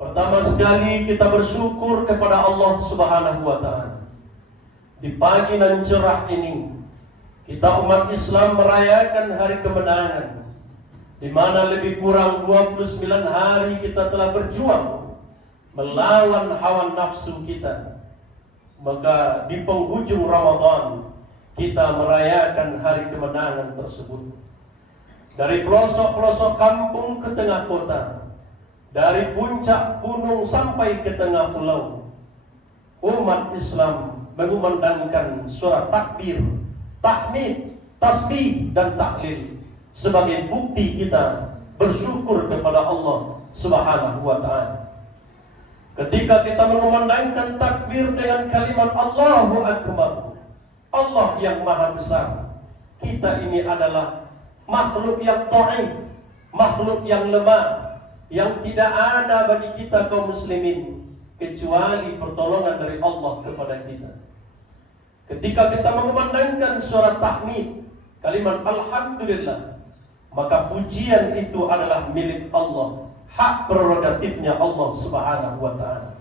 Pertama sekali kita bersyukur kepada Allah Subhanahu wa Ta'ala. Di pagi nan cerah ini, kita umat Islam merayakan hari kemenangan, di mana lebih kurang 29 hari kita telah berjuang melawan hawa nafsu kita. Maka di penghujung Ramadan kita merayakan hari kemenangan tersebut. Dari pelosok-pelosok kampung ke tengah kota, dari puncak gunung sampai ke tengah pulau, umat Islam mengumandangkan suara takbir, tahmid, tasbih dan tahlil sebagai bukti kita bersyukur kepada Allah Subhanahu wa Ta'ala. Ketika kita mengumandangkan takbir dengan kalimat Allahu Akbar, Allah yang maha besar, kita ini adalah makhluk yang dhaif, makhluk yang lemah, yang tidak ada bagi kita kaum muslimin kecuali pertolongan dari Allah kepada kita. Ketika kita mengumandangkan suara tahmid, kalimat Alhamdulillah, maka pujian itu adalah milik Allah, hak prerogatifnya Allah Subhanahu wa Ta'ala.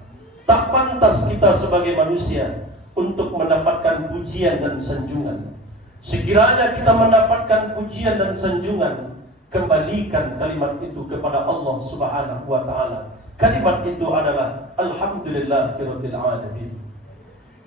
Tak pantas kita sebagai manusia untuk mendapatkan pujian dan sanjungan. Sekiranya kita mendapatkan pujian dan sanjungan, kembalikan kalimat itu kepada Allah Subhanahu wa Ta'ala. Kalimat itu adalah Alhamdulillahirabbil alamin.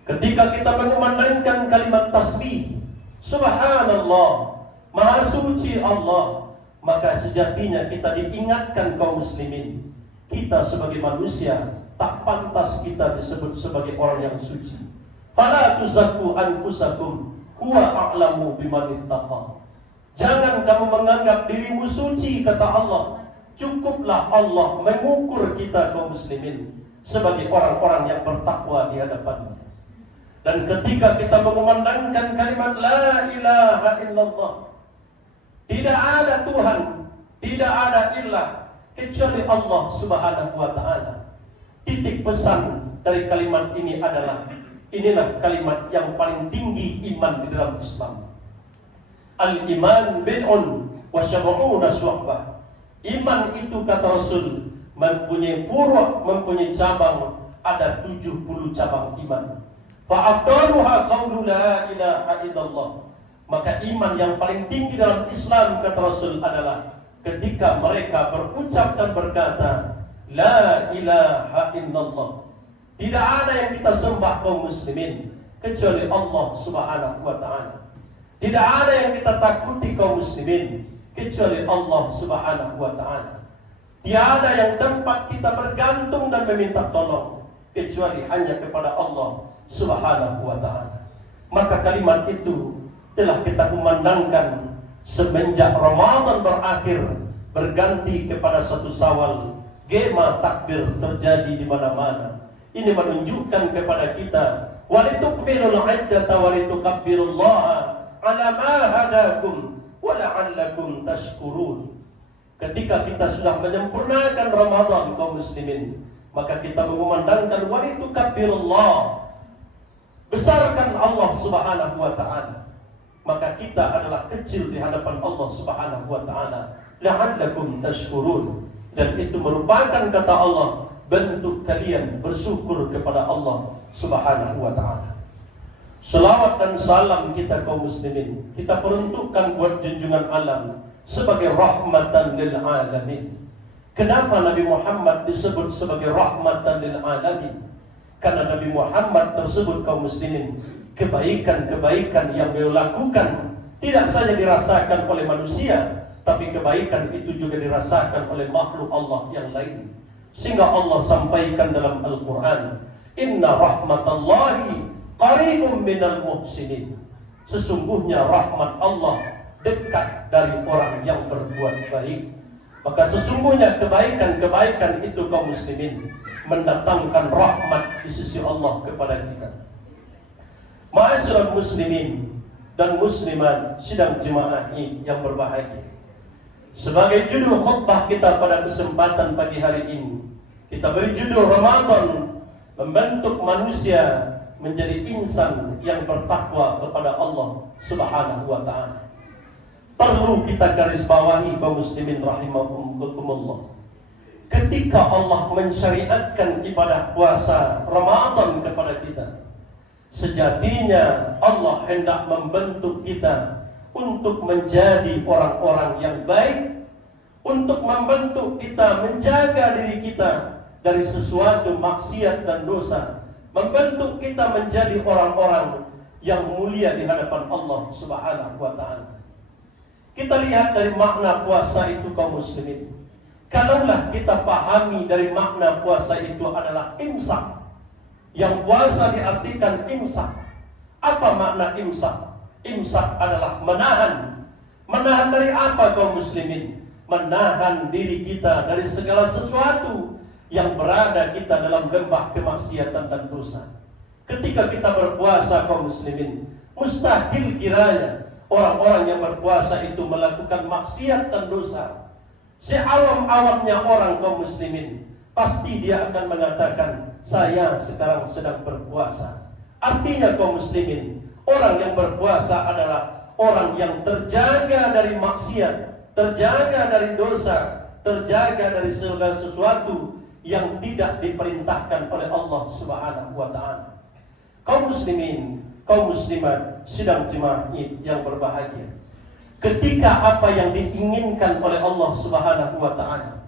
Ketika kita mengumandangkan kalimat tasbih, Subhanallah, Maha suci Allah, maka sejatinya kita diingatkan kaum muslimin, kita sebagai manusia tak pantas kita disebut sebagai orang yang suci. Fala tuzakku anfusakum huwa a'lamu biman ittaqa. Jangan kamu menganggap dirimu suci, kata Allah. Cukuplah Allah mengukur kita kaum muslimin sebagai orang-orang yang bertakwa di hadapannya. Dan ketika kita mengumandangkan kalimat La ilaha illallah, tidak ada Tuhan, tidak ada ilah kecuali Allah Subhanahu wa Ta'ala. Titik pesan dari kalimat ini adalah, inilah kalimat yang paling tinggi iman di dalam Islam. Al-iman bid'un wa syab'una syu'bah. Iman itu, kata Rasul, mempunyai furu', mempunyai cabang, ada 70 cabang iman. Fa'afdaluha qawlu la ilaha illallah. Maka iman yang paling tinggi dalam Islam, kata Rasul, adalah ketika mereka berucap dan berkata La ilaha illallah. Tidak ada yang kita sembah kaum muslimin kecuali Allah Subhanahu wa Ta'ala. Tidak ada yang kita takuti kaum muslimin kecuali Allah Subhanahu wa Ta'ala. Tiada yang tempat kita bergantung dan meminta tolong kecuali hanya kepada Allah Subhanahu wa Ta'ala. Maka kalimat itu telah kita kumandangkan semenjak Ramadan berakhir, berganti kepada 1 Syawal. Gema takbir terjadi di mana-mana. Ini menunjukkan kepada kita, walitukmilul iddata walitukabbirullaha ala ma hadakum wa la'allakum tashkurun. Ketika kita sudah menyempurnakan Ramadan kaum muslimin, maka kita mengumandangkan walitukabbirullah, besarkan Allah Subhanahu wa Ta'ala. Maka kita adalah kecil di hadapan Allah Subhanahu wa Ta'ala. La'allakum tashkurun. Dan itu merupakan, kata Allah, bentuk kalian bersyukur kepada Allah Subhanahu wa Ta'ala. Selawat dan salam kita kaum muslimin kita peruntukkan buat junjungan alam sebagai rahmatan lil alamin. Kenapa Nabi Muhammad disebut sebagai rahmatan lil alamin? Karena Nabi Muhammad tersebut kaum muslimin, kebaikan-kebaikan yang beliau lakukan tidak saja dirasakan oleh manusia, tapi kebaikan itu juga dirasakan oleh makhluk Allah yang lain. Sehingga Allah sampaikan dalam Al-Quran, Inna rahmatallahi qaribun minal muhsinin. Sesungguhnya rahmat Allah dekat dari orang yang berbuat baik. Maka sesungguhnya kebaikan-kebaikan itu kaum muslimin mendatangkan rahmat di sisi Allah kepada kita. Ma'asyiral muslimin dan muslimat sidang jemaah yang berbahagia. Sebagai judul khutbah kita pada kesempatan pagi hari ini, kita beri judul Ramadan membentuk manusia menjadi insan yang bertakwa kepada Allah Subhanahu wa Ta'ala. Perlu kita garis bawahi kaum muslimin rahimakumullah. ketika Allah mensyariatkan ibadah puasa Ramadan kepada kita, sejatinya Allah hendak membentuk kita untuk menjadi orang-orang yang baik, untuk membentuk kita, menjaga diri kita dari sesuatu maksiat dan dosa, membentuk kita menjadi orang-orang yang mulia di hadapan Allah Subhanahu wa ta'ala. Kita lihat dari makna puasa itu kaum muslimin. Kalaulah kita pahami dari makna puasa itu adalah imsak. Yang puasa diartikan imsak. Apa makna imsak? Imsak adalah menahan. Menahan dari apa kaum muslimin? Menahan diri kita dari segala sesuatu yang berada kita dalam lembah kemaksiatan dan dosa. Ketika kita berpuasa kaum muslimin, mustahil kiranya orang-orang yang berpuasa itu melakukan maksiat dan dosa. Seawam-awamnya orang kaum muslimin, pasti dia akan mengatakan, saya sekarang sedang berpuasa. Artinya kaum muslimin, orang yang berpuasa adalah orang yang terjaga dari maksiat, terjaga dari dosa, terjaga dari segala sesuatu yang tidak diperintahkan oleh Allah Subhanahu wa ta'ala. Kaum muslimin, kaum muslimat, sidang jemaah yang berbahagia, ketika apa yang diinginkan oleh Allah Subhanahu wa ta'ala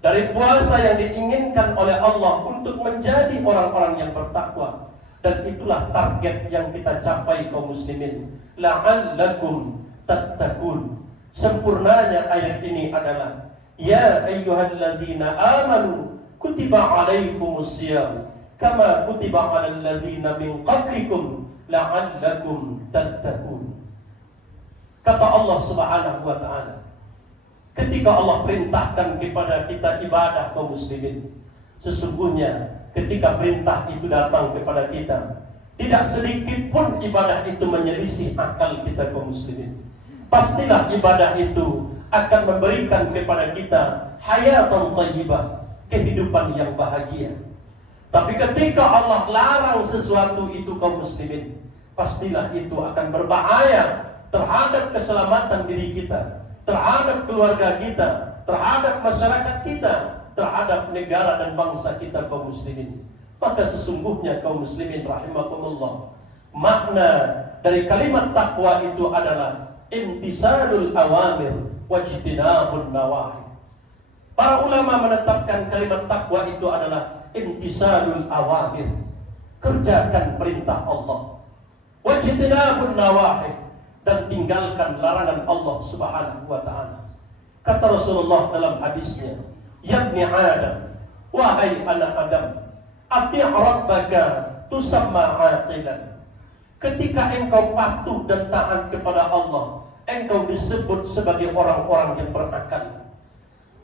dari puasa yang diinginkan oleh Allah untuk menjadi orang-orang yang bertakwa, dan itulah target yang kita capai kaum muslimin, la'allakum tattaqun. Sempurnanya ayat ini adalah ya ayyuhalladzina amanu kutiba alaikumusiyam kama kutiba alal ladzina min qablikum la'allakum tattaqun. Kata Allah Subhanahu wa ta'ala, ketika Allah perintahkan kepada kita ibadah kaum muslimin, sesungguhnya ketika perintah itu datang kepada kita, tidak sedikit pun ibadah itu menyelisih akal kita kaum muslimin. Pastilah ibadah itu akan memberikan kepada kita hayatan thayyibah, kehidupan yang bahagia. Tapi ketika Allah larang sesuatu itu kaum muslimin, pastilah itu akan berbahaya terhadap keselamatan diri kita, terhadap keluarga kita, terhadap masyarakat kita, terhadap negara dan bangsa kita kaum muslimin. Maka sesungguhnya kaum muslimin rahimakumullah, makna dari kalimat takwa itu adalah imtisalul awamir wajtinabun nawahi. Para ulama menetapkan kalimat takwa itu adalah imtisalul awamir, kerjakan perintah Allah, wajtinabun nawahi, dan tinggalkan larangan Allah Subhanahu wa ta'ala. Kata Rasulullah dalam hadisnya, ya ibni Adam, wahai anak Adam, ati' rabbaka tusamma aqilan. Ketika engkau patuh dan taat kepada Allah, engkau disebut sebagai orang-orang yang berakal.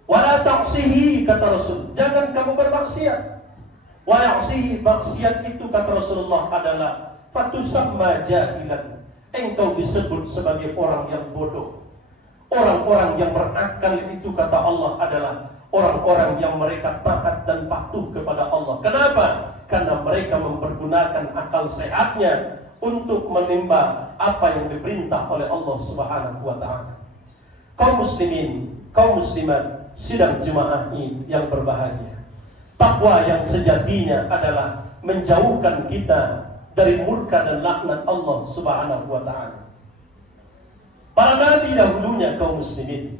Wala ta'sihi, kata Rasul, jangan kamu bermaksiat. Wa ya'sihi, maksiat itu kata Rasulullah adalah fatusamma jahilan, engkau disebut sebagai orang yang bodoh. Orang-orang yang berakal itu kata Allah adalah orang-orang yang mereka taat dan patuh kepada Allah. Kenapa? Karena mereka mempergunakan akal sehatnya untuk menimba apa yang diperintah oleh Allah Subhanahu wa ta'ala. Kaum muslimin, kaum muslimat, sidang jemaah yang berbahagia, takwa yang sejatinya adalah menjauhkan kita dari murka dan laknat Allah Subhanahu wa ta'ala. Para nabi dahulunya kaum muslimin,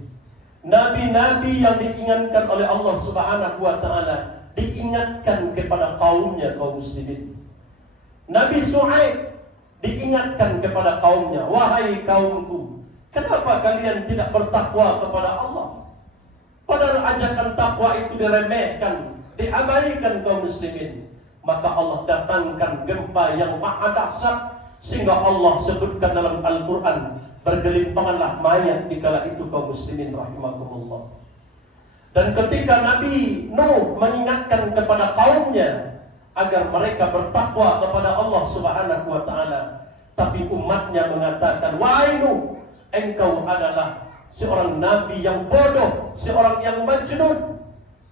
nabi-nabi yang diingatkan oleh Allah Subhanahu wa ta'ala, diingatkan kepada kaumnya kaum muslimin. Nabi Shu'aib diingatkan kepada kaumnya, wahai kaumku, kenapa kalian tidak bertakwa kepada Allah? Padahal ajakan takwa itu diremehkan, diabaikan kaum muslimin. Maka Allah datangkan gempa yang maha dahsyat, sehingga Allah sebutkan dalam Al-Quran, bergelimpanganlah mayat di kala itu kaum muslimin rahimakumullah. Dan ketika Nabi Nuh mengingatkan kepada kaumnya agar mereka bertakwa kepada Allah Subhanahu wa ta'ala, tapi umatnya mengatakan, wahai Nuh, engkau adalah seorang nabi yang bodoh, seorang yang majnun.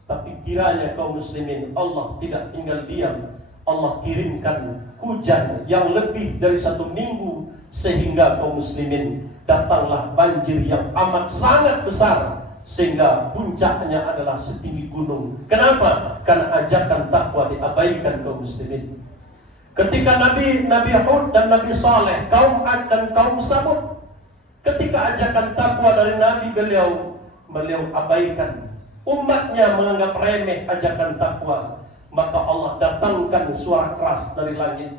Tapi kiranya kaum muslimin, Allah tidak tinggal diam. Allah kirimkan hujan yang lebih dari 1 minggu, sehingga kaum muslimin datanglah banjir yang amat sangat besar sehingga puncaknya adalah setinggi gunung. Kenapa? Karena ajakan takwa diabaikan kaum muslimin. Ketika Nabi Hud dan Nabi Saleh, kaum Ad dan kaum Samud, ketika ajakan takwa dari Nabi beliau abaikan. Umatnya menganggap remeh ajakan takwa. Maka Allah datangkan suara keras dari langit.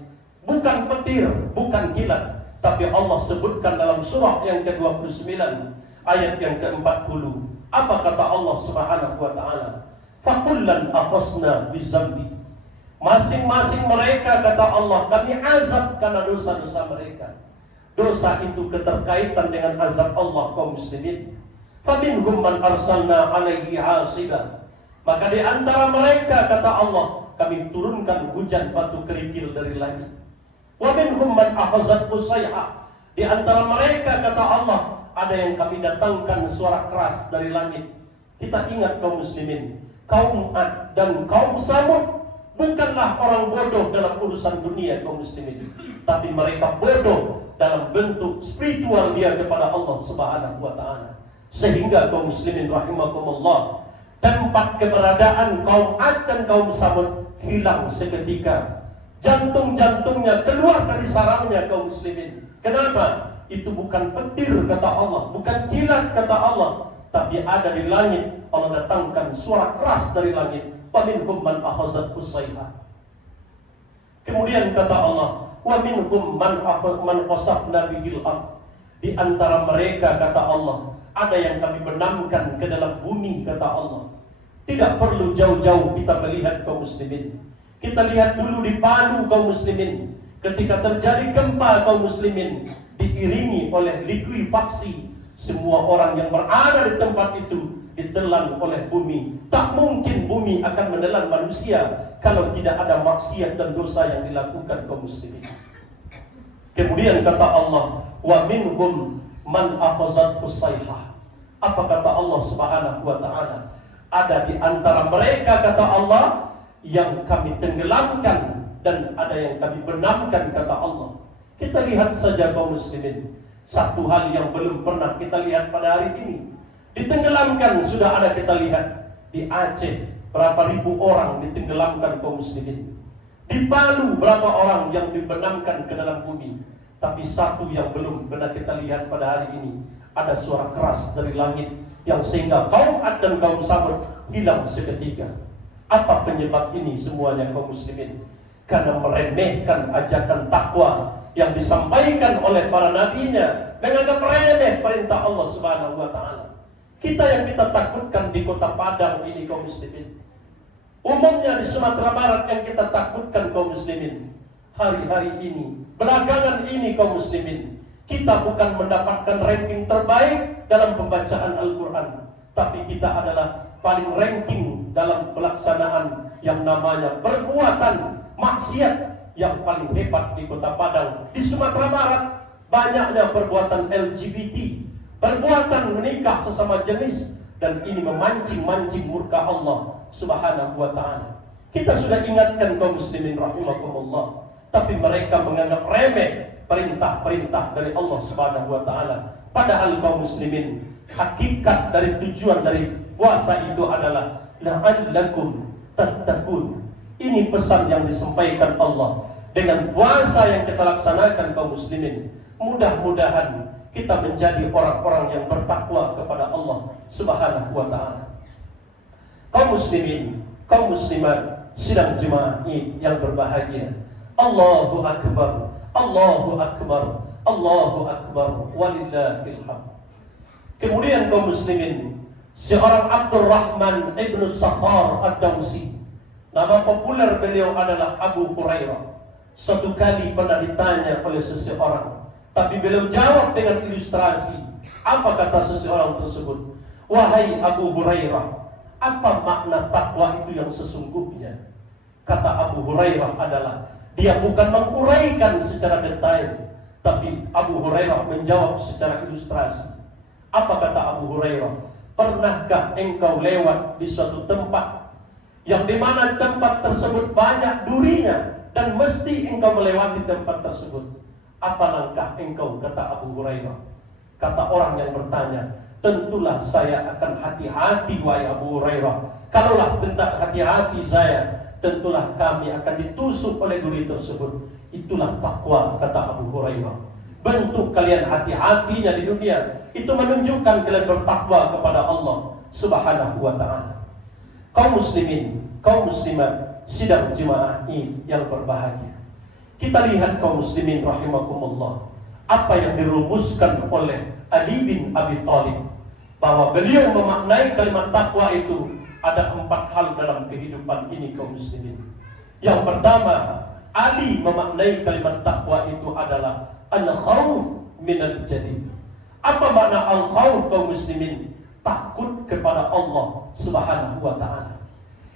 Bukan petir, bukan kilat, tapi Allah sebutkan dalam surah yang ke-29 ayat yang ke-40. Apa kata Allah Subhanahu wa taala? Fakullan akhasna bizambi. Masing-masing mereka, kata Allah, kami azab karena dosa-dosa mereka. Dosa itu keterkaitan dengan azab Allah kaum muslimin. Faminhum man arsalna alaihi hasiba. Maka di antara mereka, kata Allah, kami turunkan hujan batu kerikil dari langit. Wa minhum man akhazathu sayha. Di antara mereka, kata Allah, ada yang kami datangkan suara keras dari langit. Kita ingat kaum muslimin, kaum Ad dan kaum Samud bukanlah orang bodoh dalam urusan dunia kaum muslimin, tapi mereka bodoh dalam bentuk spiritual dia kepada Allah Subhanahu wa taala. Sehingga kaum muslimin rahimakumullah, tempat keberadaan kaum Ad dan kaum Samud hilang seketika. Jantung-jantungnya keluar dari sarangnya kaum muslimin. Kenapa? Itu bukan petir kata Allah, bukan kilat kata Allah, tapi ada di langit. Allah datangkan suara keras dari langit. Waminhum man akhazathu sayha. Kemudian kata Allah, waminhum man khasafna bihil ardh. Di antara mereka, kata Allah, ada yang kami benamkan ke dalam bumi, kata Allah. Tidak perlu jauh-jauh kita melihat kaum muslimin. Kita lihat dulu di Palu kaum muslimin. Ketika terjadi gempa kaum muslimin, diiringi oleh likuifaksi, semua orang yang berada di tempat itu ditelan oleh bumi. Tak mungkin bumi akan menelan manusia kalau tidak ada maksiat dan dosa yang dilakukan kaum muslimin. Kemudian kata Allah, wa minhum man akhazathu sayhah. Apa kata Allah Subhanahu wa taala? Ada di antara mereka, kata Allah, yang kami tenggelamkan dan ada yang kami benamkan, kata Allah. Kita lihat saja kaum muslimin, satu hal yang belum pernah kita lihat pada hari ini. Ditenggelamkan sudah ada kita lihat. Di Aceh berapa ribu orang ditenggelamkan kaum muslimin. Di Palu berapa orang yang dibenamkan ke dalam bumi. Tapi satu yang belum pernah kita lihat pada hari ini, ada suara keras dari langit yang sehingga kaum Ad dan kaum Samud hilang seketika. Apa penyebab ini semuanya kaum muslimin? Karena meremehkan ajakan takwa yang disampaikan oleh para nabinya, menganggap remeh perintah Allah Subhanahu wa taala. Kita yang kita takutkan di kota Padang ini kaum muslimin, umumnya di Sumatera Barat yang kita takutkan kaum muslimin, hari-hari ini, belakangan ini kaum muslimin, kita bukan mendapatkan ranking terbaik dalam pembacaan Al-Quran, tapi kita adalah paling ranking dalam pelaksanaan yang namanya perbuatan maksiat yang paling hebat di kota Padang. Di Sumatera Barat banyaknya perbuatan LGBT, perbuatan menikah sesama jenis, dan ini memancing-mancing murka Allah Subhanahu wa taala. Kita sudah ingatkan kaum muslimin rahimakumullah, tapi mereka menganggap remeh perintah-perintah dari Allah Subhanahu wa taala. Padahal kaum muslimin, hakikat dari tujuan dari puasa itu adalah la'allakum tattaqun. Ini pesan yang disampaikan Allah dengan puasa yang kita laksanakan kaum muslimin. Mudah-mudahan kita menjadi orang-orang yang bertakwa kepada Allah Subhanahu wa taala. Kaum muslimin, kaum muslimat, sidang jemaah yang berbahagia. Allahu akbar, Allahu akbar, Allahu akbar, walillahil hamd. Kemudian kaum muslimin, seorang Abdurrahman ibnu Sakhar ad-Dawsi, nama populer beliau adalah Abu Hurairah. Suatu kali pernah ditanya oleh seseorang, tapi beliau jawab dengan ilustrasi. Apa kata seseorang tersebut? Wahai Abu Hurairah, apa makna takwa itu yang sesungguhnya? Kata Abu Hurairah adalah, dia bukan menguraikan secara detail, tapi Abu Hurairah menjawab secara ilustrasi. Apa kata Abu Hurairah? Pernahkah engkau lewat di suatu tempat yang dimana tempat tersebut banyak durinya, dan mesti engkau melewati tempat tersebut? Apa langkah engkau? Kata Abu Hurairah. Kata orang yang bertanya, tentulah saya akan hati-hati wahai Abu Hurairah. Kalaulah tentang hati-hati saya, tentulah kami akan ditusuk oleh duri tersebut. Itulah takwa, kata Abu Hurairah. Bentuk kalian hati-hatinya di dunia itu menunjukkan kalian bertakwa kepada Allah Subhanahu wa ta'ala. Kaum muslimin, kaum muslimat, sidang jemaah yang berbahagia. Kita lihat kaum muslimin rahimakumullah, apa yang dirumuskan oleh Ali bin Abi Thalib, bahwa beliau memaknai kalimat takwa itu ada 4 hal dalam kehidupan ini kaum muslimin. Yang pertama, Ali memaknai kalimat takwa itu adalah al-khawf minal jadid. Apa makna al-khawf kaum muslimin? Takut kepada Allah Subhanahu wa ta'ala.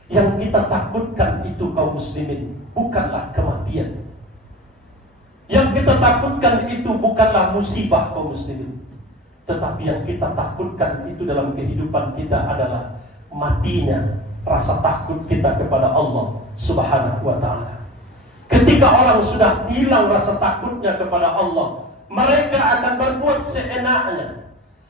Yang kita takutkan itu kaum muslimin bukanlah kematian. Yang kita takutkan itu bukanlah musibah kaum muslimin. Tetapi yang kita takutkan itu dalam kehidupan kita adalah matinya rasa takut kita kepada Allah Subhanahu wa ta'ala. Ketika orang sudah hilang rasa takutnya kepada Allah, mereka akan berbuat seenaknya.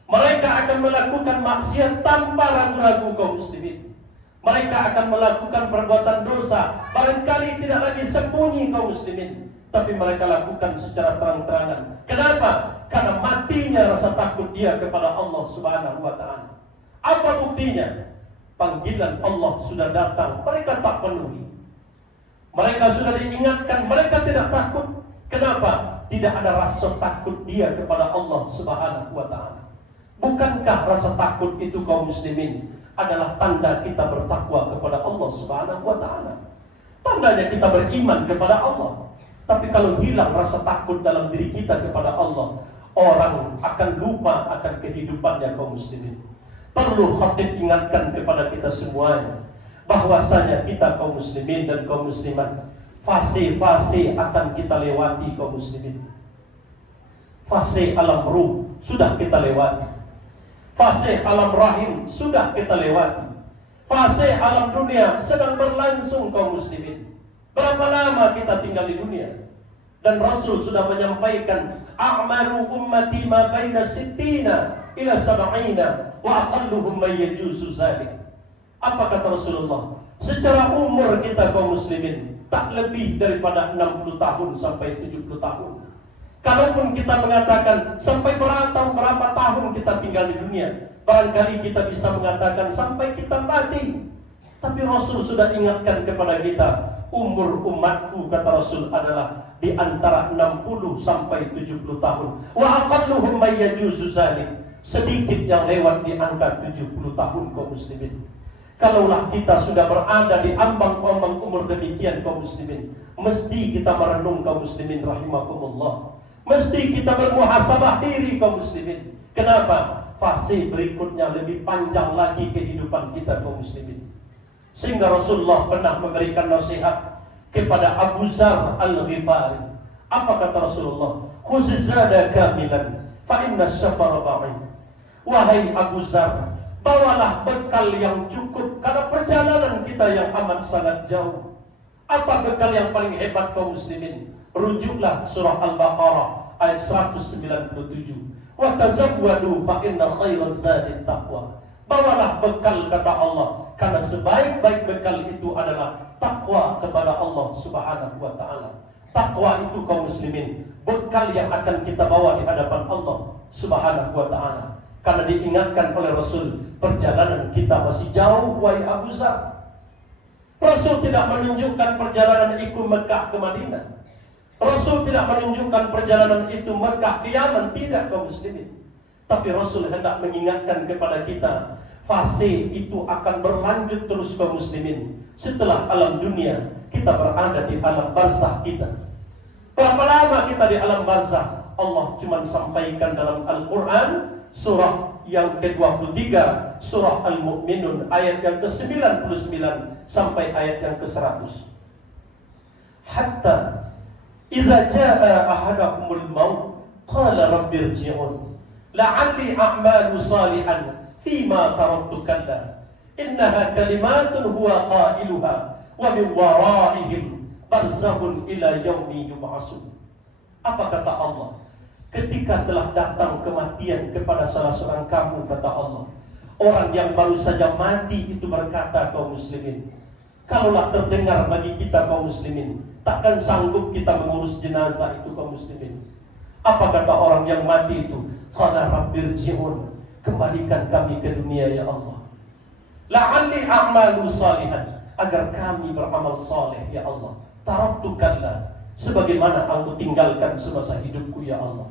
Mereka akan melakukan maksiat tanpa ragu-ragu kaum muslimin. Mereka akan melakukan perbuatan dosa, barangkali tidak lagi sembunyi kaum muslimin, tapi mereka lakukan secara terang-terangan. Kenapa? Karena matinya rasa takut dia kepada Allah Subhanahu wa ta'ala. Apa buktinya? Panggilan Allah sudah datang, mereka tak penuhi. Mereka sudah diingatkan, mereka tidak takut. Kenapa? Tidak ada rasa takut dia kepada Allah Subhanahu wa ta'ala. Bukankah rasa takut itu kaum muslimin adalah tanda kita bertakwa kepada Allah Subhanahu wa ta'ala? Tandanya kita beriman kepada Allah. Tapi kalau hilang rasa takut dalam diri kita kepada Allah, orang akan lupa akan kehidupannya kaum muslimin. Perlu khatib ingatkan kepada kita semuanya, bahwasanya kita kaum muslimin dan kaum muslimat, fase-fase akan kita lewati kaum muslimin. Fase alam ruh sudah kita lewati. Fase alam rahim sudah kita lewati. Fase alam dunia sedang berlangsung kaum muslimin. Berapa lama kita tinggal di dunia? Dan Rasul sudah menyampaikan, a'malu ummati ma baina sittina ila sab'ina wa aqalluhum may yajuzu zalik. Apa kata Rasulullah? Secara umur kita kaum muslimin tak lebih daripada 60 tahun sampai 70 tahun. Kalaupun kita mengatakan sampai berapa tahun kita tinggal di dunia, barangkali kita bisa mengatakan sampai kita mati. Tapi Rasul sudah ingatkan kepada kita, umur umatku, kata Rasul, adalah di antara 60 sampai 70 tahun. Wa aqalluhum may yajuzu zalik. Sedikit yang lewat di angka 70 tahun kaum muslimin. Kalaulah kita sudah berada di ambang-ambang umur demikian kaum muslimin, mesti kita merenung kaum muslimin rahimakumullah. Mesti kita bermuhasabah diri kaum muslimin. Kenapa? Fase berikutnya lebih panjang lagi kehidupan kita kaum muslimin. Sehingga Rasulullah pernah memberikan nasihat kepada Abu Zar Al-Ghifari. Apa kata Rasulullah? Khuzizada kamilan fa inna syafara ba'id. Wahai Abu Zar, bawalah bekal yang cukup karena perjalanan kita yang amat sangat jauh. Apa bekal yang paling hebat kaum muslimin? Rujuklah surah Al-Baqarah ayat 197. Wa tazawwadu fa inna khairaz zadi taqwa. Bawalah bekal, kata Allah, karena sebaik-baik bekal itu adalah takwa kepada Allah Subhanahu wa ta'ala. Takwa itu kaum muslimin, bekal yang akan kita bawa di hadapan Allah Subhanahu wa ta'ala. Karena diingatkan oleh Rasul, perjalanan kita masih jauh wahai Abu Zar. Rasul tidak menunjukkan perjalanan itu Mekah ke Madinah. Rasul tidak menunjukkan perjalanan itu Mekah ke Yaman, tidak kaum muslimin. Tapi Rasul hendak mengingatkan kepada kita, fase itu akan berlanjut terus kaum muslimin. Setelah alam dunia, kita berada di alam barzakh kita. Berapa lama kita di alam barzakh? Allah cuma sampaikan dalam Al-Quran surah yang ke-23, surah Al-Mu'minun ayat yang ke-99 sampai ayat yang ke-100. Hatta idza jaa ahadakumul maut qala rabbirji'un la'alli a'malu salihan fima taraktu kalla innaha kalimatun huwa qailuha wa min waraihim barzakhun ila yaumi yub'atsun. Apa kata Allah? ketika telah datang kematian kepada salah seorang kamu, kata Allah, orang yang baru saja mati itu berkata, kaum muslimin, kalaulah terdengar bagi kita kaum muslimin, takkan sanggup kita mengurus jenazah itu kaum muslimin. Apa kata orang yang mati itu? Qala rabbirji'un, kembalikan kami ke dunia ya Allah. La'alli a'malu salihan, agar kami beramal saleh ya Allah. Taraktukallah, sebagaimana aku tinggalkan semasa hidupku ya Allah.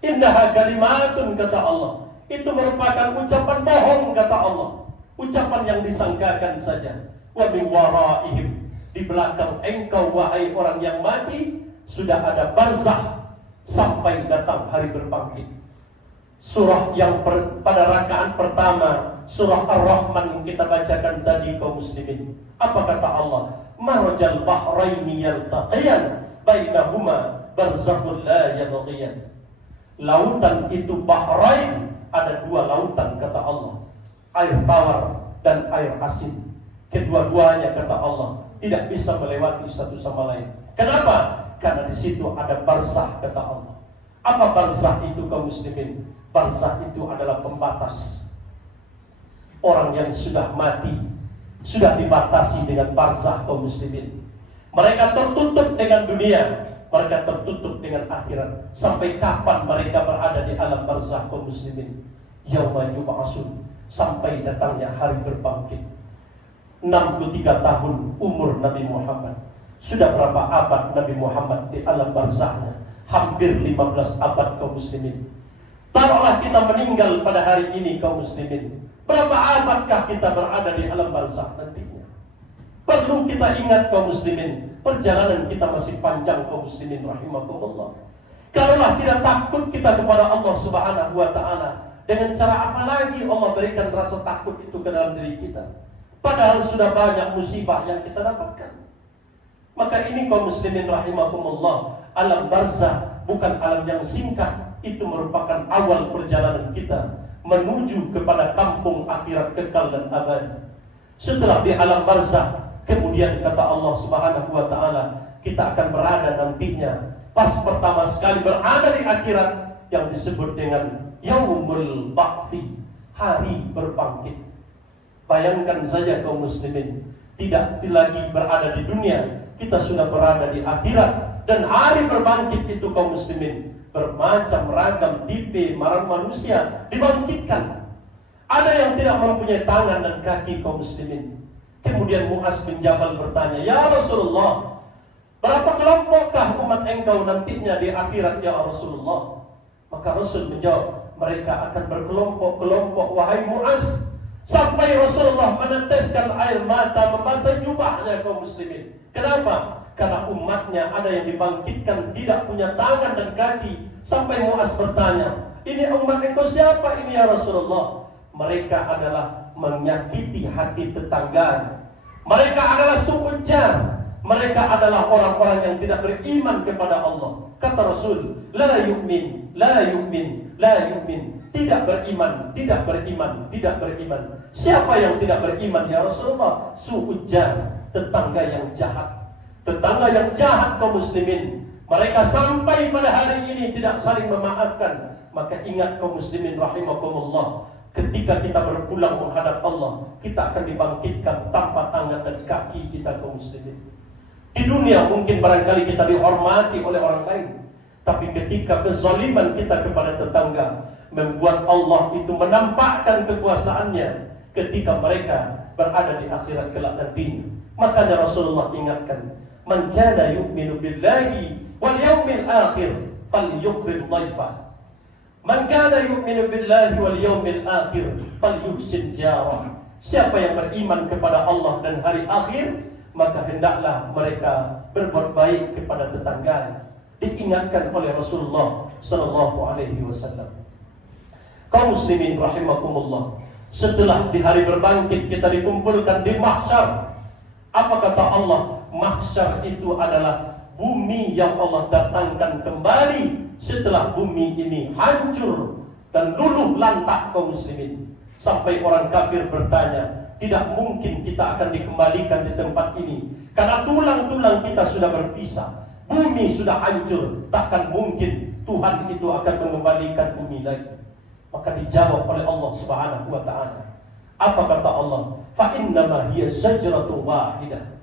Innaha kalimatun, kata Allah, itu merupakan ucapan bohong, kata Allah, ucapan yang disangkakan saja. Wa min waraihim, di belakang engkau wahai orang yang mati sudah ada barzakh sampai datang hari berbangkit. Surah yang pada rakaat pertama, surah Ar-Rahman yang kita bacakan tadi kaum muslimin. Apa kata Allah? Marjal bahraini yaltaqiyan bainahuma barzakhun la yabghiyan. Lautan itu Bahrain, ada dua lautan kata Allah, air tawar dan air asin. Kedua-duanya kata Allah tidak bisa melewati satu sama lain. Kenapa? Karena di situ ada barzakh kata Allah. Apa barzakh itu kaum muslimin? Barzakh itu adalah pembatas. Orang yang sudah mati sudah dibatasi dengan barzakh kaum muslimin. Mereka tertutup dengan dunia, mereka tertutup dengan akhirat. Sampai kapan mereka berada di alam barzakh kaum muslimin? Yauma yub'atsun, sampai datangnya hari berbangkit. 63 tahun umur Nabi Muhammad. Sudah berapa abad Nabi Muhammad di alam barzakhnya? Hampir 15 abad kaum muslimin. Taruhlah kita meninggal pada hari ini kaum muslimin, berapa abadkah kita berada di alam barzakh nantinya? Perlu kita ingat kaum muslimin, perjalanan kita masih panjang kaum muslimin rahimakumullah. Kalaulah tidak takut kita kepada Allah Subhanahu wa taala, dengan cara apa lagi Allah berikan rasa takut itu ke dalam diri kita? Padahal sudah banyak musibah yang kita dapatkan. Maka ini kaum muslimin rahimakumullah, alam barzakh bukan alam yang singkat. Itu merupakan awal perjalanan kita menuju kepada kampung akhirat kekal dan abadi. Setelah di alam barzakh, kemudian kata Allah Subhanahu wa taala, kita akan berada nantinya pas pertama sekali berada di akhirat yang disebut dengan yaumul ba'thi, hari berbangkit. Bayangkan saja kaum muslimin, tidak lagi berada di dunia, kita sudah berada di akhirat. Dan hari berbangkit itu kaum muslimin, bermacam ragam tipe marang manusia dibangkitkan. Ada yang tidak mempunyai tangan dan kaki kaum muslimin. Kemudian Mu'az bin Jabal bertanya, ya Rasulullah, berapa kelompokkah umat engkau nantinya di akhirat ya Rasulullah? Maka Rasul menjawab, mereka akan berkelompok-kelompok wahai Mu'az, sampai Rasulullah meneteskan air mata membasahi jubahnya kaum muslimin. Kenapa? Karena umatnya ada yang dibangkitkan tidak punya tangan dan kaki. Sampai Mu'az bertanya, ini umat engkau siapa ini ya Rasulullah? Mereka adalah menyakiti hati tetangga. Mereka adalah suku jar. Mereka adalah orang-orang yang tidak beriman kepada Allah. Kata Rasul, la yu'min, la yu'min, la yu'min. Tidak beriman, tidak beriman, tidak beriman. Siapa yang tidak beriman ya Rasulullah? Suku jar, tetangga yang jahat. Tetangga yang jahat kaum muslimin. Mereka sampai pada hari ini tidak saling memaafkan. Maka ingat kaum muslimin rahimakumullah, ketika kita berpulang menghadap Allah, kita akan dibangkitkan tanpa tangan dan kaki kita kaum muslimin. Di dunia mungkin barangkali kita dihormati oleh orang lain, tapi ketika kezaliman kita kepada tetangga membuat Allah itu menampakkan kekuasaannya ketika mereka berada di akhirat kelak nantinya. Makanya Rasulullah ingatkan, man kana yu'minu billahi wal yawmil akhir falyukrim dhaifah. Man kana yu'minu billahi wal yawmil akhir falyuhsin jarah. Siapa yang beriman kepada Allah dan hari akhir, maka hendaklah mereka berbuat baik kepada tetangganya. Diingatkan oleh Rasulullah sallallahu alaihi wasallam. Kaum muslimin rahimakumullah, setelah di hari berbangkit kita dikumpulkan di mahsyar. Apa kata Allah? Mahsyar itu adalah bumi yang Allah datangkan kembali setelah bumi ini hancur dan luluh lantak kaum muslimin. Sampai orang kafir bertanya, tidak mungkin kita akan dikembalikan di tempat ini, karena tulang-tulang kita sudah berpisah. Bumi sudah hancur, takkan mungkin Tuhan itu akan mengembalikan bumi lagi. Maka dijawab oleh Allah Subhanahu wa taala. Apa kata Allah? Fa innama hiya sajratun wahidah.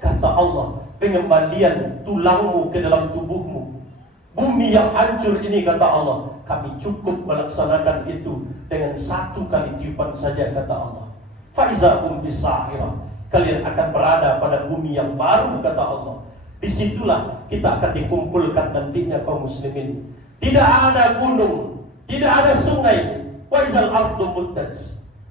Kata Allah, pengembalian tulangmu ke dalam tubuhmu, bumi yang hancur ini, kata Allah, kami cukup melaksanakan itu dengan satu kali tiupan saja, kata Allah. Fa iza hum bisahira. Kalian akan berada pada bumi yang baru, kata Allah. Disitulah kita akan dikumpulkan nantinya kaum muslimin. Tidak ada gunung, tidak ada sungai. Wa izal ardu muddat.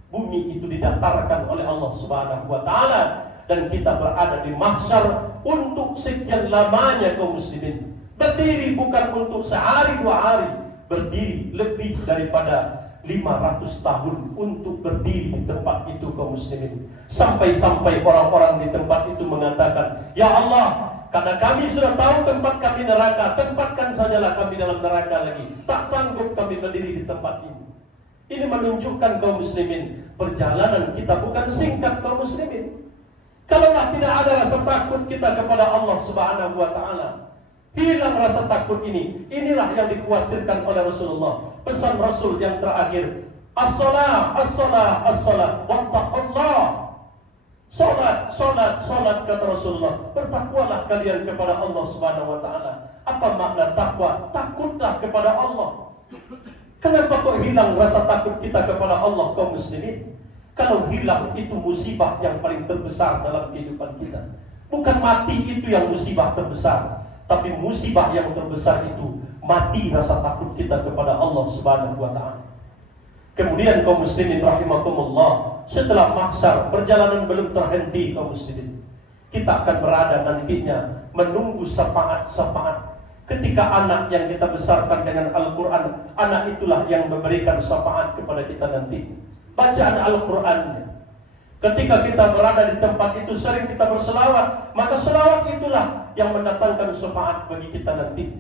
Bumi itu didatarkan oleh Allah Subhanahu wa taala dan kita berada di mahsyar untuk sekian lamanya kaum muslimin. Berdiri bukan untuk sehari dua hari, berdiri lebih daripada 500 tahun untuk berdiri di tempat itu kaum muslimin. Sampai-sampai orang-orang di tempat itu mengatakan, "Ya Allah, karena kami sudah tahu tempat kami neraka, tempatkan sajalah kami dalam neraka lagi. Tak sanggup kami berdiri di tempat ini." Ini menunjukkan kaum muslimin, perjalanan kita bukan singkat kaum muslimin. Kalaulah tidak ada rasa takut kita kepada Allah Subhanahu wa taala, hilang rasa takut ini. Inilah yang dikhawatirkan oleh Rasulullah. Pesan Rasul yang terakhir, as-salah, as-salah, as-salah, wattaqullah. Salat, salat, salat, kata Rasulullah. Bertakwalah kalian kepada Allah Subhanahu wa taala. Apa makna takwa? Takutlah kepada Allah. Kenapa kok hilang rasa takut kita kepada Allah kaum muslimin? Kalau hilang, itu musibah yang paling terbesar dalam kehidupan kita. Bukan mati itu yang musibah terbesar, tapi musibah yang terbesar itu mati rasa takut kita kepada Allah Subhanahu wa taala. Kemudian kaum muslimin rahimakumullah, setelah mahsyar perjalanan belum terhenti kaum muslimin. Kita akan berada nantinya menunggu syafaat-syafaat. Ketika anak yang kita besarkan dengan Al-Quran, anak itulah yang memberikan syafaat kepada kita nanti. Bacaan Al-Qurannya. Ketika kita berada di tempat itu sering kita berselawat, maka selawat itulah yang mendatangkan syafaat bagi kita nanti.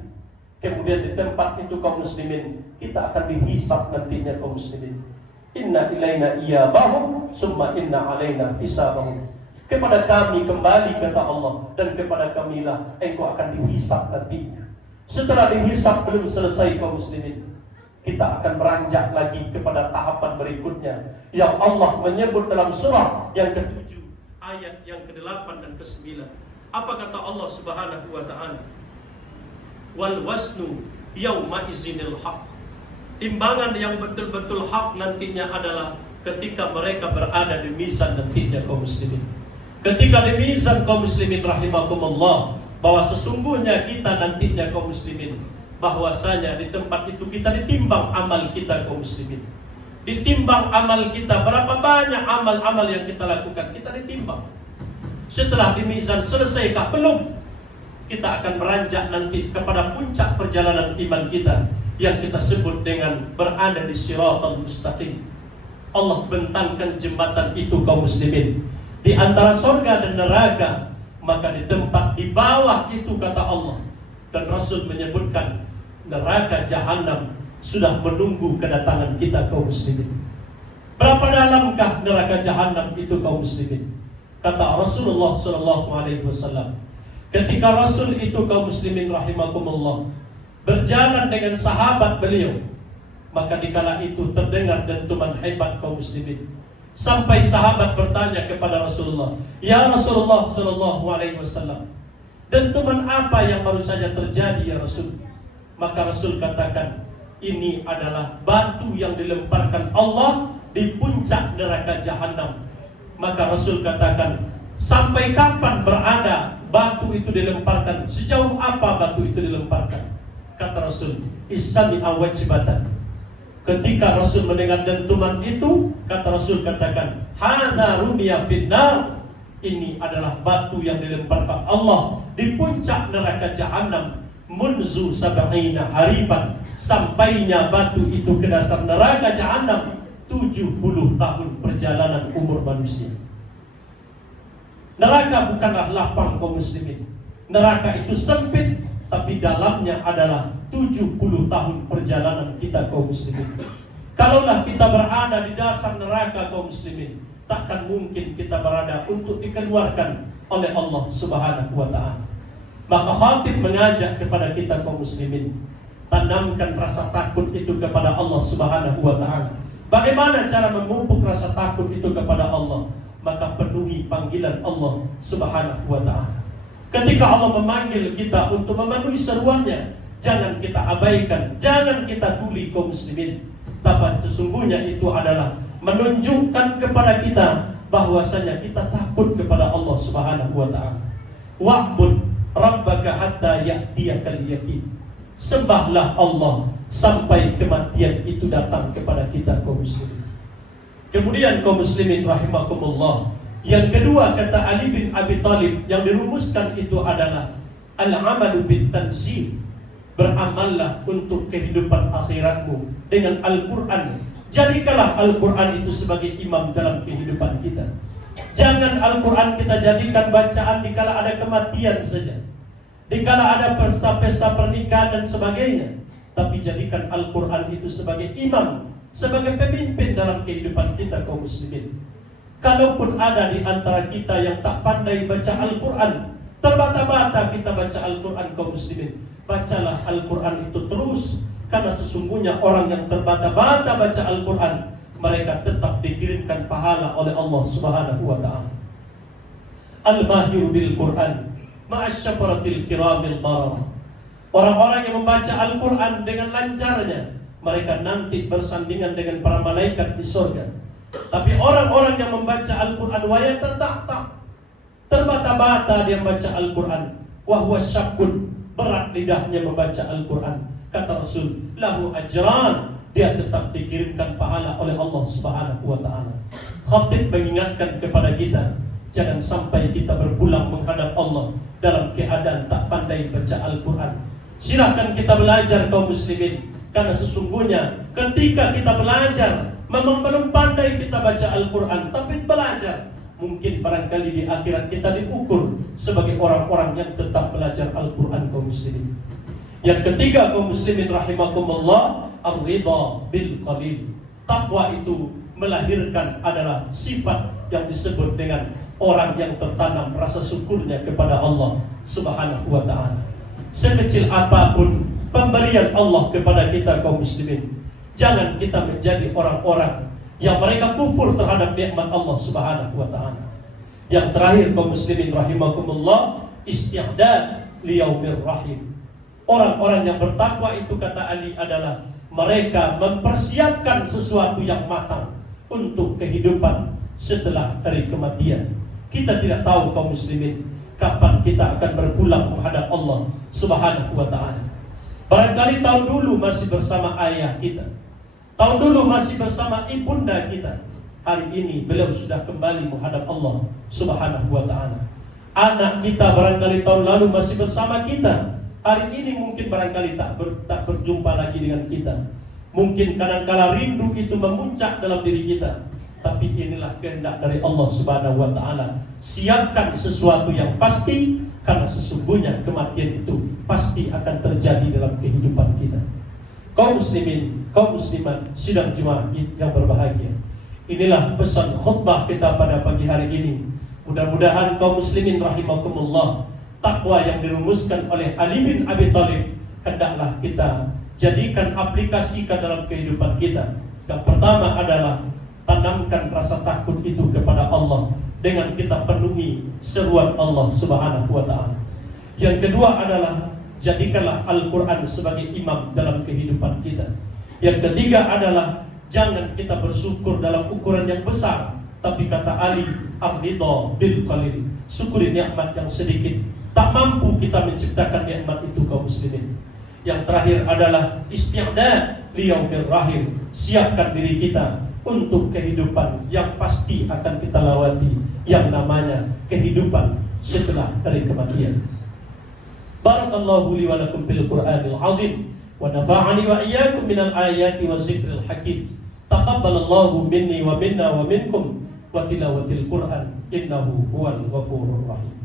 Kemudian di tempat itu kaum muslimin, kita akan dihisab nantinya kaum muslimin. Inna ilaina iyabahum, summa inna alaina hisabahum. Kepada kami kembali, kata Allah, dan kepada kamilah engkau akan dihisab nantinya. Setelah dihisab belum selesai kaum muslimin, kita akan beranjak lagi kepada tahapan berikutnya yang Allah menyebut dalam surah yang ke-7 ayat yang ke-8 dan ke-9. Apa kata Allah Subhanahu wa taala? Wal wasnu yauma izinil haq. Timbangan yang betul-betul hak nantinya adalah ketika mereka berada di mizan nantinya kaum muslimin. Ketika di mizan kaum muslimin rahimakumullah, bahwa sesungguhnya kita nantinya kaum muslimin, bahwasanya di tempat itu kita ditimbang amal kita kaum muslimin. Ditimbang amal kita, berapa banyak amal-amal yang kita lakukan, kita ditimbang. Setelah di mizan selesaikah? Belum. Kita akan beranjak nanti kepada puncak perjalanan iman kita yang kita sebut dengan berada di Shiratal Mustaqim. Allah bentangkan jembatan itu kaum muslimin di antara surga dan neraka. Maka di tempat di bawah itu, kata Allah dan Rasul menyebutkan, neraka jahanam sudah menunggu kedatangan kita kaum muslimin. Berapa dalamkah neraka jahanam itu kaum muslimin? Kata Rasulullah SAW, ketika Rasul itu kaum muslimin rahimakumullah berjalan dengan sahabat beliau, maka dikala itu terdengar dentuman hebat kaum muslimin. Sampai sahabat bertanya kepada Rasulullah, "Ya Rasulullah sallallahu alaihi wasallam, dentuman apa yang baru saja terjadi ya Rasul?" Maka Rasul katakan, "Ini adalah batu yang dilemparkan Allah di puncak neraka jahanam." Maka Rasul katakan, "Sampai kapan berada batu itu dilemparkan? Sejauh apa batu itu dilemparkan?" Kata Rasul, "Istami'a wajibatan." Ketika Rasul mendengar dentuman itu, kata Rasul katakan, "Hadza rumiya finnar." Ini adalah batu yang dilemparkan Allah di puncak neraka jahanam. Munzu sab'ina hariban. Sampainya batu itu ke dasar neraka jahanam 70 tahun perjalanan umur manusia. Neraka bukanlah lapang kaum muslimin. Neraka itu sempit, tapi dalamnya adalah 70 tahun perjalanan kita kaum muslimin. Kalaulah kita berada di dasar neraka kaum muslimin, takkan mungkin kita berada untuk dikeluarkan oleh Allah Subhanahu wa taala. Maka khatib mengajak kepada kita kaum muslimin, Tanamkan rasa takut itu kepada Allah Subhanahu wa ta'ala. Bagaimana cara memupuk rasa takut itu kepada Allah? Maka penuhi panggilan Allah Subhanahu wa ta'ala. Ketika Allah memanggil kita untuk memenuhi seruannya, jangan kita abaikan, jangan kita tuli kaum muslimin. Tapi sesungguhnya itu adalah menunjukkan kepada kita bahwasanya kita takut kepada Allah Subhanahu wa ta'ala. Wa'bud rabbaka hatta ya'tiyakal yaqin. Sembahlah Allah sampai kematian itu datang kepada kita kaum muslimin. Kemudian kaum muslimin rahimakumullah, yang kedua kata Ali bin Abi Thalib yang dirumuskan itu adalah al-amalu bit tanzil. Beramallah untuk kehidupan akhiratmu dengan Al-Quran. Jadikanlah Al-Quran itu sebagai imam dalam kehidupan kita. Jangan Al-Quran kita jadikan bacaan dikala ada kematian saja, dikala ada pesta-pesta pernikahan dan sebagainya. Tapi jadikan Al-Quran itu sebagai imam, sebagai pemimpin dalam kehidupan kita kaum muslimin. Kalaupun ada di antara kita yang tak pandai baca Al-Quran, terbata-bata kita baca Al-Quran kaum muslimin, bacalah Al-Quran itu terus. Karena sesungguhnya orang yang terbata-bata baca Al-Quran, mereka tetap dikirimkan pahala oleh Allah Subhanahu wa ta'ala. Al-mahir bil Quran ma'asyafaratil kiramil barah. Orang-orang yang membaca Al-Quran dengan lancarnya, mereka nanti bersandingan dengan para malaikat di surga. Tapi orang-orang yang membaca Al-Quran waya tak terbata-bata dia membaca Al-Quran, wahwa syakun, berat lidahnya membaca Al-Quran. Kata Rasul, lahu ajran, dia tetap dikirimkan pahala oleh Allah Subhanahu wa ta'ala. Khatib mengingatkan kepada kita, jangan sampai kita berpulang menghadap Allah dalam keadaan tak pandai baca Al-Quran. Silakan kita belajar kaum muslimin, karena sesungguhnya ketika kita belajar, memang belum pandai kita baca Al-Quran, tapi belajar, mungkin barangkali di akhirat kita diukur sebagai orang-orang yang tetap belajar Al-Quran kaum muslimin. Yang ketiga kaum muslimin rahimakumullah, ar-ridha bil qalil. Takwa itu melahirkan adalah sifat yang disebut dengan orang yang tertanam rasa syukurnya kepada Allah Subhanahu wa ta'ala. Sekecil apapun pemberian Allah kepada kita kaum muslimin, jangan kita menjadi orang-orang yang mereka kufur terhadap nikmat Allah Subhanahu wa ta'ala. Yang terakhir kaum muslimin rahimakumullah, isti'dad liyaumir rahim. Orang-orang yang bertakwa itu kata Ali adalah mereka mempersiapkan sesuatu yang matang untuk kehidupan setelah hari kematian. Kita tidak tahu kaum muslimin kapan kita akan berpulang menghadap Allah Subhanahu wa ta'ala. Barangkali tahun dulu masih bersama ayah kita, tahun dulu masih bersama ibunda kita. Hari ini beliau sudah kembali menghadap Allah Subhanahu wa ta'ala. Anak kita barangkali tahun lalu masih bersama kita, hari ini mungkin barangkali tak berjumpa lagi dengan kita. Mungkin kadangkala rindu itu memuncak dalam diri kita. Tapi inilah kehendak dari Allah Subhanahu wa ta'ala. Siapkan sesuatu yang pasti, karena sesungguhnya kematian itu pasti akan terjadi dalam kehidupan kita. Kaum muslimin, kaum muslimat, sidang jemaah yang berbahagia, inilah pesan khutbah kita pada pagi hari ini. Mudah-mudahan kaum muslimin rahimakumullah, takwa yang dirumuskan oleh Ali bin Abi Thalib hendaklah kita jadikan aplikasikan dalam kehidupan kita. Yang pertama adalah tanamkan rasa takut itu kepada Allah dengan kita penuhi seruan Allah Subhanahu wa ta'ala. Yang kedua adalah jadikanlah Al-Quran sebagai imam dalam kehidupan kita. Yang ketiga adalah jangan kita bersyukur dalam ukuran yang besar, tapi kata Ali, ar-ridha bil qalil, syukuri nikmat yang sedikit. Tak mampu kita menciptakan nikmat itu kaum muslimin. Yang terakhir adalah isti'dad liyaumir rahim, siapkan diri kita untuk kehidupan yang pasti akan kita lewati, yang namanya kehidupan setelah dari kematian. Barakallahu li wa lakum bil Qur'anil azim wa nafa'ani wa iyyakum minal ayati wa zikril hakim. Taqabbalallahu minni wa minna wa minkum wa tilawatil Qur'an innahu huwal ghafurur rahim.